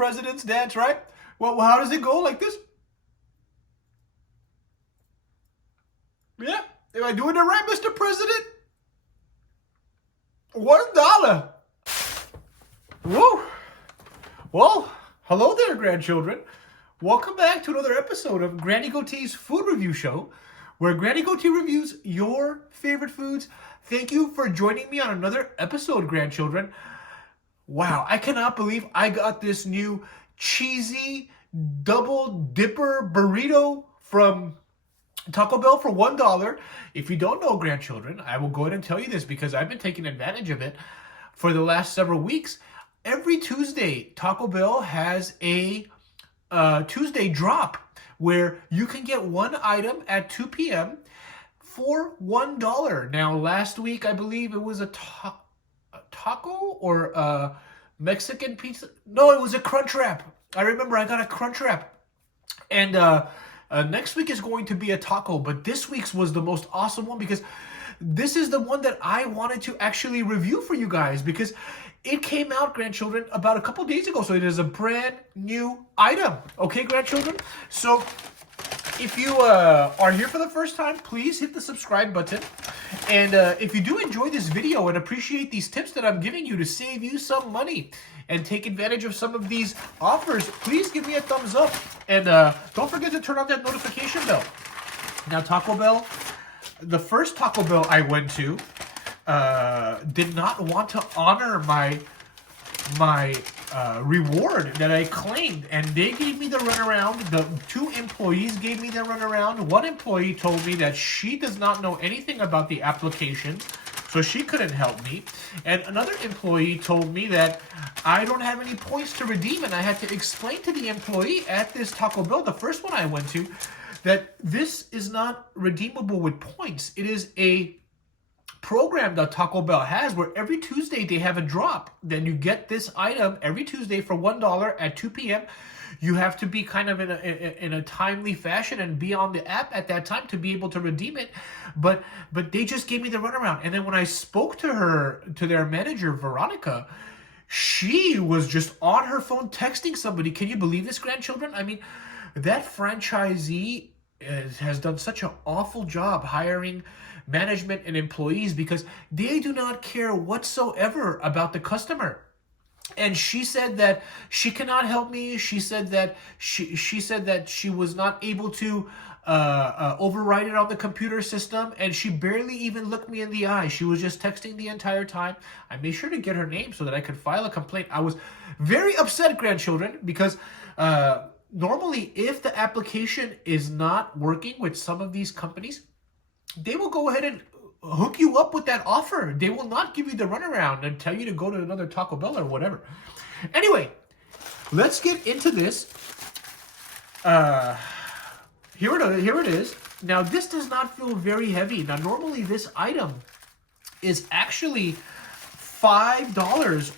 President's dance, right? Well, how does it go? Like this? Yeah. Am I doing it right, Mr. President? $1. Woo. Well, hello there, grandchildren. Welcome back to another episode of Granny Goatee's Food Review Show, where Granny Goatee reviews your favorite foods. Thank you for joining me on another episode, grandchildren. Wow, I cannot believe I got this new cheesy double dipper burrito from Taco Bell for $1. If you don't know, grandchildren, I will go ahead and tell you this because I've been taking advantage of it for the last several weeks. Every Tuesday, Taco Bell has a Tuesday drop where you can get one item at 2 p.m. for $1. Now, last week, I believe it was a taco or a Mexican pizza. No, it was a Crunch Wrap. I remember I got a Crunch Wrap. And next week is going to be a taco, but this week's was the most awesome one because this is the one that I wanted to actually review for you guys because it came out, grandchildren, about a couple days ago. So it is a brand new item. Okay, grandchildren? So if you are here for the first time, please hit the subscribe button. And if you do enjoy this video and appreciate these tips that I'm giving you to save you some money and take advantage of some of these offers, please give me a thumbs up. And don't forget to turn on that notification bell. Now, Taco Bell, the first Taco Bell I went to did not want to honor my reward that I claimed, and they gave me the runaround. The two employees gave me the runaround. One employee told me that she does not know anything about the application, so she couldn't help me. And another employee told me that I don't have any points to redeem, and I had to explain to the employee at this Taco Bell, the first one I went to, that this is not redeemable with points. It is a program that Taco Bell has where every Tuesday they have a drop. Then you get this item every Tuesday for $1 at 2 p.m. You have to be kind of in a timely fashion and be on the app at that time to be able to redeem it. But they just gave me the runaround. And then when I spoke to their manager, Veronica, she was just on her phone texting somebody. Can you believe this, grandchildren? I mean, that franchisee has done such an awful job hiring management and employees because they do not care whatsoever about the customer. And she said that she cannot help me. She said that she said that she was not able to override it on the computer system, and she barely even looked me in the eye. She was just texting the entire time. I made sure to get her name so that I could file a complaint. I was very upset, grandchildren, because normally if the application is not working with some of these companies, they will go ahead and hook you up with that offer. They will not give you the runaround and tell you to go to another Taco Bell or whatever. Anyway, let's get into this. Here it is. Now, this does not feel very heavy. Now, normally this item is actually $5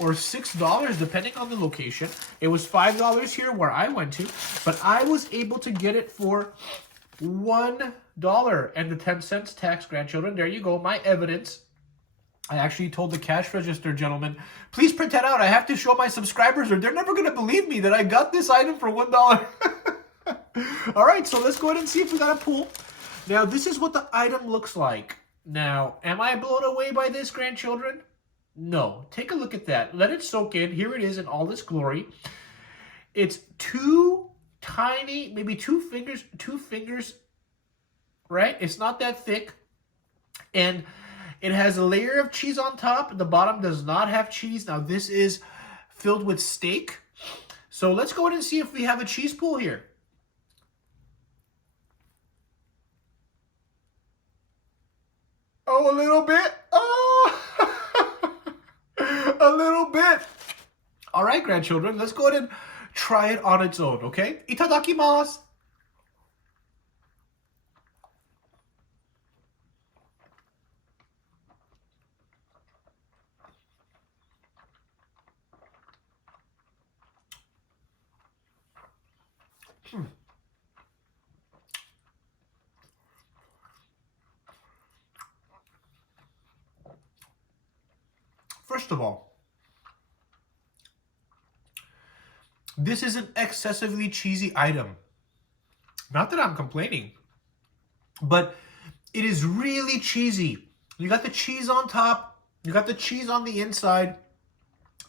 or $6, depending on the location. It was $5 here where I went to, but I was able to get it for $1 and the 10 cents tax, grandchildren. There you go, my evidence. I actually told the cash register gentleman, please print that out. I have to show my subscribers or they're never going to believe me that I got this item for $1. All right, so let's go ahead and see if we got a pool. Now, this is what the item looks like. Now, am I blown away by this, grandchildren? No. Take a look at that. Let it soak in. Here it is in all its glory. It's two tiny, maybe two fingers, right? It's not that thick. And it has a layer of cheese on top. The bottom does not have cheese. Now, this is filled with steak. So let's go ahead and see if we have a cheese pool here. Oh, a little bit. Oh, a little bit. All right, grandchildren, let's go ahead and try it on its own, okay? Itadakimasu. First of all, This is an excessively cheesy item. Not that I'm complaining, but it is really cheesy. You got the cheese on top. You got the cheese on the inside.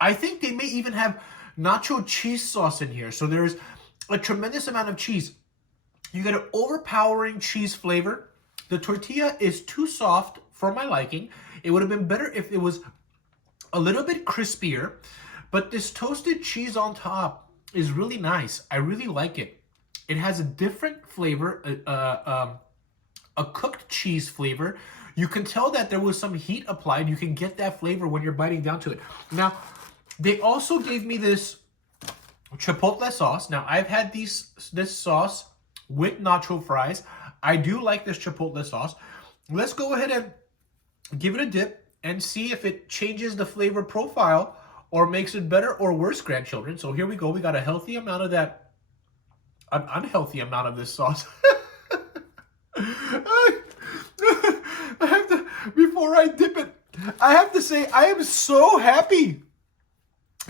I think they may even have nacho cheese sauce in here. So there's a tremendous amount of cheese. You get an overpowering cheese flavor. The tortilla is too soft for my liking. It would have been better if it was a little bit crispier. But this toasted cheese on top is really nice. I really like it. It has a different flavor, a cooked cheese flavor. You can tell that there was some heat applied. You can get that flavor when you're biting down to it. Now, they also gave me this chipotle sauce. Now, I've had this sauce with nacho fries. I do like this chipotle sauce. Let's go ahead and give it a dip and see if it changes the flavor profile or makes it better or worse, grandchildren. So here we go. We got a healthy amount of that, an unhealthy amount of this sauce. I have to, before I dip it, I have to say I am so happy,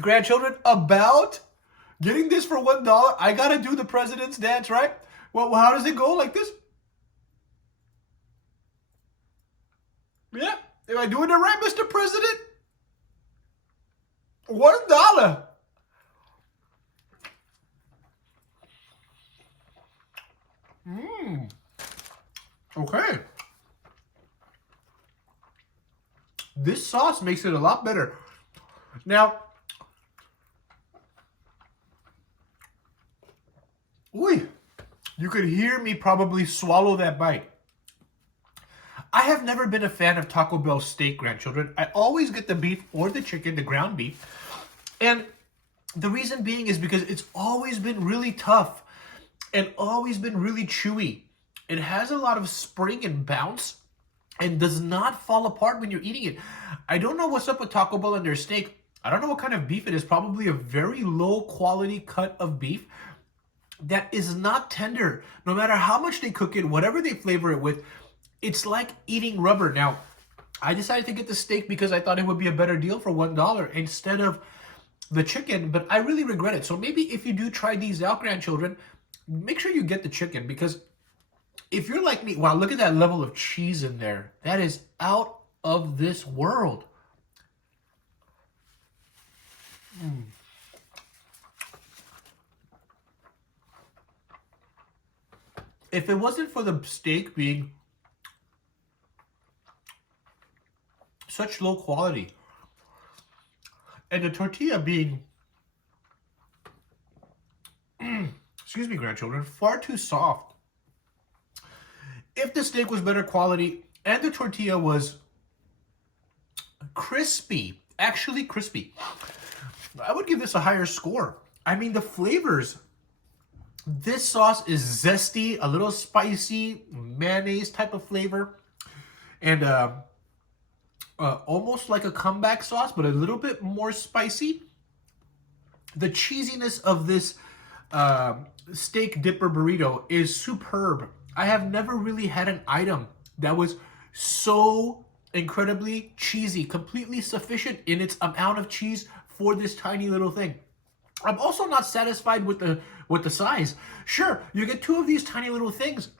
grandchildren, about getting this for $1. I gotta do the president's dance, right? Well, how does it go? Like this? Yeah. Am I doing it right, Mr. President? $1. Okay. This sauce makes it a lot better. Now, you could hear me probably swallow that bite. I have never been a fan of Taco Bell steak, grandchildren. I always get the beef or the chicken, the ground beef. And the reason being is because it's always been really tough and always been really chewy. It has a lot of spring and bounce and does not fall apart when you're eating it. I don't know what's up with Taco Bell and their steak. I don't know what kind of beef it is. Probably a very low quality cut of beef that is not tender. No matter how much they cook it, whatever they flavor it with, it's like eating rubber. Now, I decided to get the steak because I thought it would be a better deal for $1 instead of the chicken, but I really regret it. So maybe if you do try these out, grandchildren, make sure you get the chicken, because if you're like me, wow, look at that level of cheese in there. That is out of this world. If it wasn't for the steak being such low quality and the tortilla being, excuse me, grandchildren, far too soft. If the steak was better quality and the tortilla was crispy, actually crispy, I would give this a higher score. I mean, the flavors. This sauce is zesty, a little spicy, mayonnaise type of flavor, and almost like a comeback sauce, but a little bit more spicy. The cheesiness of this steak dipper burrito is superb. I have never really had an item that was so incredibly cheesy, completely sufficient in its amount of cheese for this tiny little thing. I'm also not satisfied with the size. Sure, you get two of these tiny little things,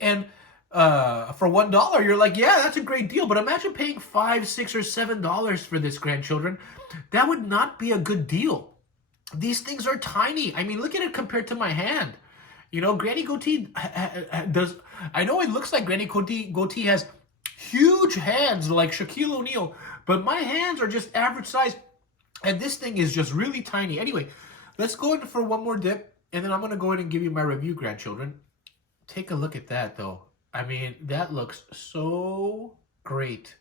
and for $1, you're like, yeah, that's a great deal. But imagine paying $5, $6, or $7 for this, grandchildren. That would not be a good deal. These things are tiny. I mean, look at it compared to my hand. You know, Granny Goatee does. I know it looks like Granny Goatee has huge hands like Shaquille O'Neal, but my hands are just average size. And this thing is just really tiny. Anyway, let's go in for one more dip, and then I'm going to go ahead and give you my review, grandchildren. Take a look at that, though. I mean, that looks so great.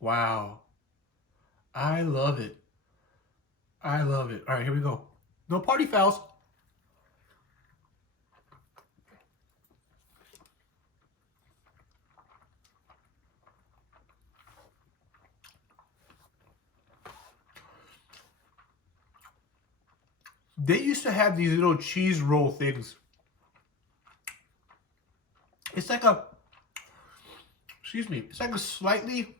Wow. I love it. I love it. All right, here we go. No party fouls. They used to have these little cheese roll things. It's like a, excuse me, it's like a slightly,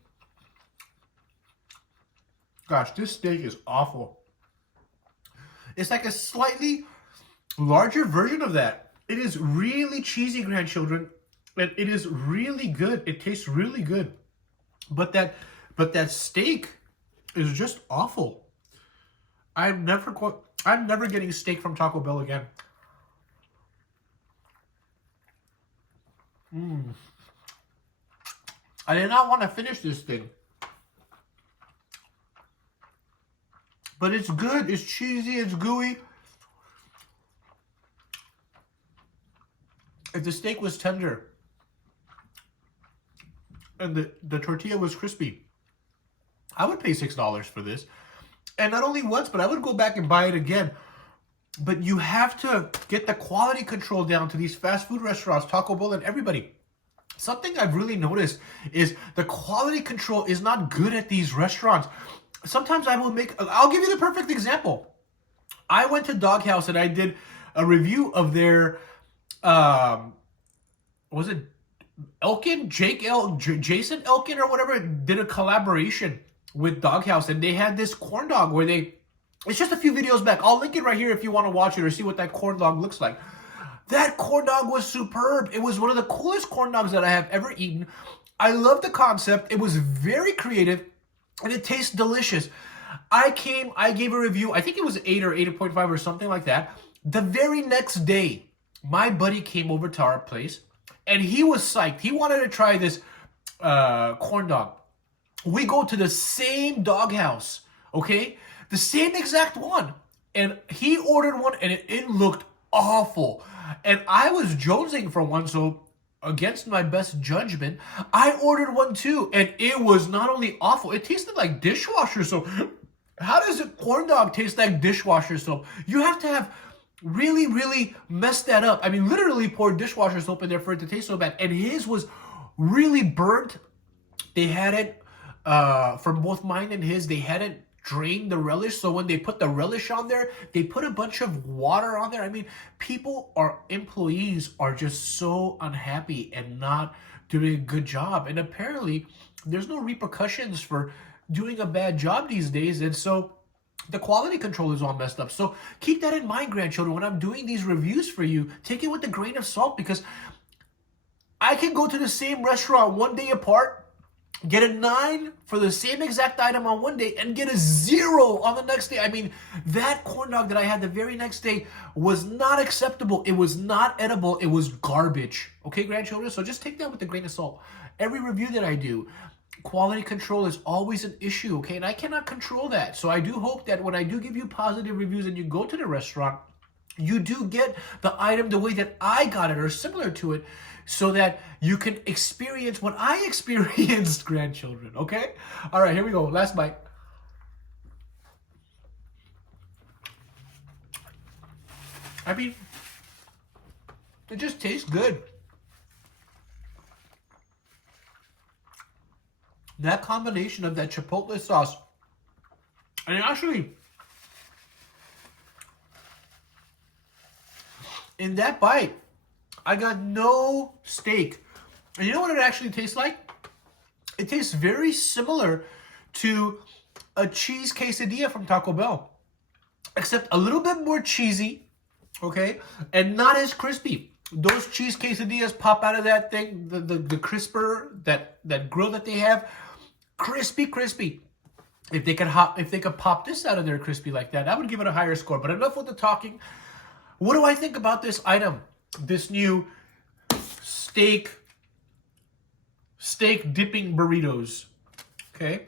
gosh, this steak is awful. It's like a slightly larger version of that. It is really cheesy, grandchildren, and it is really good. It tastes really good. But that steak is just awful. I'm never getting steak from Taco Bell again. I did not want to finish this thing. But it's good. It's cheesy. It's gooey. If the steak was tender and the tortilla was crispy, I would pay $6 for this. And not only once, but I would go back and buy it again. But you have to get the quality control down to these fast food restaurants, Taco Bell and everybody. Something I've really noticed is the quality control is not good at these restaurants. Sometimes I'll give you the perfect example. I went to Doghouse and I did a review of their, was it Elkin? Jason Elkin or whatever did a collaboration with Doghouse, and they had this corn dog where it's just a few videos back. I'll link it right here if you want to watch it or see what that corn dog looks like. That corn dog was superb. It was one of the coolest corn dogs that I have ever eaten. I love the concept. It was very creative, and it tastes delicious. I gave a review. I think it was 8 or 8.5 or something like that. The very next day, my buddy came over to our place, and he was psyched. He wanted to try this corn dog. We go to the same Doghouse, okay? The same exact one. And he ordered one, and it looked awful. And I was jonesing for one, so against my best judgment, I ordered one too. And it was not only awful, it tasted like dishwasher soap. How does a corn dog taste like dishwasher soap? You have to have really, really messed that up. I mean, literally poured dishwasher soap in there for it to taste so bad. And his was really burnt. They had it, from both mine and his, they hadn't drained the relish. So when they put the relish on there, they put a bunch of water on there. I mean, employees are just so unhappy and not doing a good job. And apparently, there's no repercussions for doing a bad job these days. And so the quality control is all messed up. So keep that in mind, grandchildren. When I'm doing these reviews for you, take it with a grain of salt, because I can go to the same restaurant one day apart, get a 9 for the same exact item on one day, and get a 0 on the next day. I mean, that corn dog that I had the very next day was not acceptable. It was not edible. It was garbage. Okay, grandchildren? So just take that with a grain of salt. Every review that I do, quality control is always an issue, okay? And I cannot control that. So I do hope that when I do give you positive reviews and you go to the restaurant, you do get the item the way that I got it or similar to it, so that you can experience what I experienced, grandchildren, okay? All right, here we go. Last bite. I mean, it just tastes good. That combination of that chipotle sauce, and actually, in that bite, I got no steak. And you know what it actually tastes like? It tastes very similar to a cheese quesadilla from Taco Bell, except a little bit more cheesy, okay? And not as crispy. Those cheese quesadillas pop out of that thing, the crisper, that grill that they have, crispy. If they could pop this out of there crispy like that, I would give it a higher score. But enough with the talking. What do I think about this item? This new steak dipping burritos. Okay.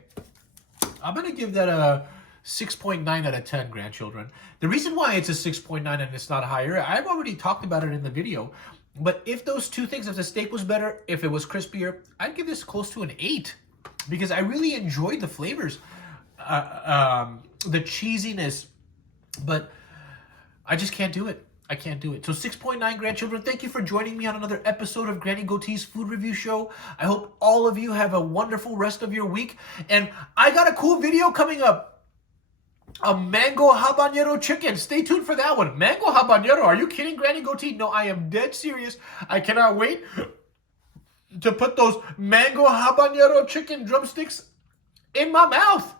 I'm going to give that a 6.9 out of 10, grandchildren. The reason why it's a 6.9 and it's not higher, I've already talked about it in the video. But if those two things, if the steak was better, if it was crispier, I'd give this close to an 8. Because I really enjoyed the flavors. The cheesiness. But I just can't do it. I can't do it. So 6.9, grandchildren, thank you for joining me on another episode of Granny Goatee's Food Review Show. I hope all of you have a wonderful rest of your week. And I got a cool video coming up. A mango habanero chicken. Stay tuned for that one. Mango habanero. Are you kidding, Granny Goatee? No, I am dead serious. I cannot wait to put those mango habanero chicken drumsticks in my mouth.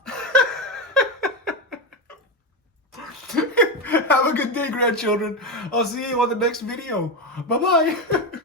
Have a good day, grandchildren. I'll see you on the next video. Bye-bye.